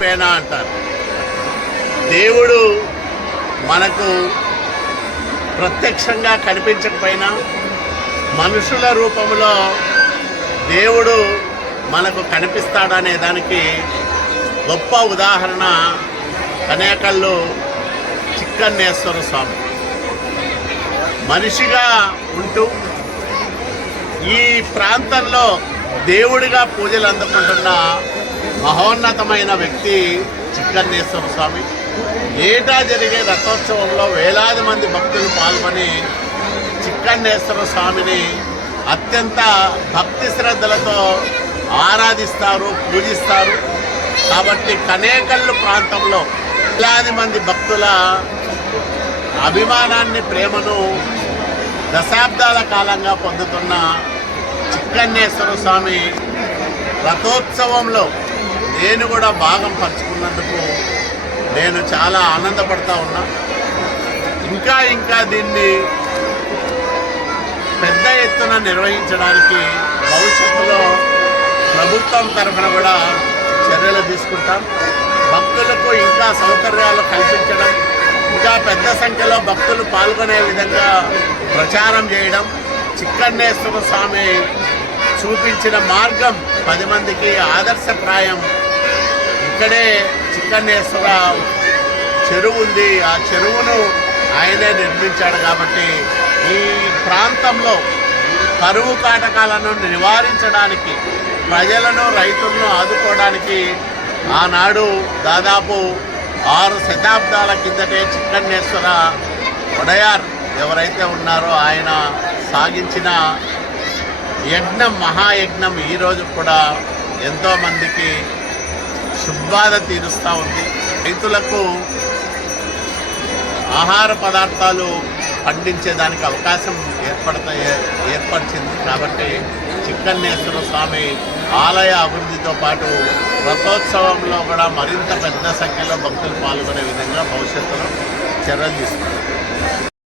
పేన అంటారు. దేవుడు మనకు ప్రత్యక్షంగా కనిపించకపోయినా మనుషుల రూపంలో దేవుడు మనకు కనిపిస్తాడనే దానికి గొప్ప ఉదాహరణ కనేకల్లు చిక్కన్నేశ్వర స్వామి. మనిషిగా ఉంటూ ఈ ప్రాంతంలో దేవుడిగా పూజలు అందుకుంటున్న మహోన్నతమైన వ్యక్తి చిక్కన్నేశ్వర స్వామి. ఏటా జరిగే రథోత్సవంలో వేలాది మంది భక్తులు పాల్గొని చిక్కన్నేశ్వర స్వామిని అత్యంత భక్తి శ్రద్ధలతో ఆరాధిస్తారు పూజిస్తారు. కాబట్టి కనేకల్లు ప్రాంతంలో వేలాది మంది భక్తుల అభిమానాన్ని ప్రేమను దశాబ్దాల కాలంగా పొందుతున్న చిక్కన్నేశ్వర స్వామి రథోత్సవంలో నేను కూడా భాగం పంచుకున్నందుకు నేను చాలా ఆనందపడతా ఉన్నా. ఇంకా ఇంకా దీన్ని పెద్ద ఎత్తున నిర్వహించడానికి భవిష్యత్తులో ప్రభుత్వం తరఫున కూడా చర్యలు తీసుకుంటాం. భక్తులకు ఇంకా సౌకర్యాలు కల్పించడం ఇంకా పెద్ద సంఖ్యలో భక్తులు పాల్గొనే విధంగా ప్రచారం చేయడం చిక్కన్నేశ్వర స్వామి చూపించిన మార్గం పది మందికి ఆదర్శప్రాయం ఇక్కడే చిక్కనేశ్వర చెరువు ఉంది. ఆ చెరువును ఆయనే నిర్మించాడు కాబట్టి ఈ ప్రాంతంలో కరువు కాటకాలను నివారించడానికి ప్రజలను రైతులను ఆదుకోవడానికి ఆనాడు దాదాపు ఆరు శతాబ్దాల కిందటే చిక్కన్నేశ్వర ఒడయార్ ఎవరైతే ఉన్నారో ఆయన సాగించిన యజ్ఞం మహాయజ్ఞం ఈరోజు కూడా ఎంతోమందికి శుభ్బాధ తీరుస్తూ ఉంది. రైతులకు ఆహార పదార్థాలు పండించేదానికి అవకాశం ఏర్పడతా ఏర్పరిచింది. కాబట్టి చిక్కన్నేశ్వర స్వామి ఆలయ అభివృద్ధితో పాటు రథోత్సవంలో కూడా మరింత పెద్ద సంఖ్యలో భక్తులు పాల్గొనే విధంగా భవిష్యత్తులో చర్యలు తీసుకున్నారు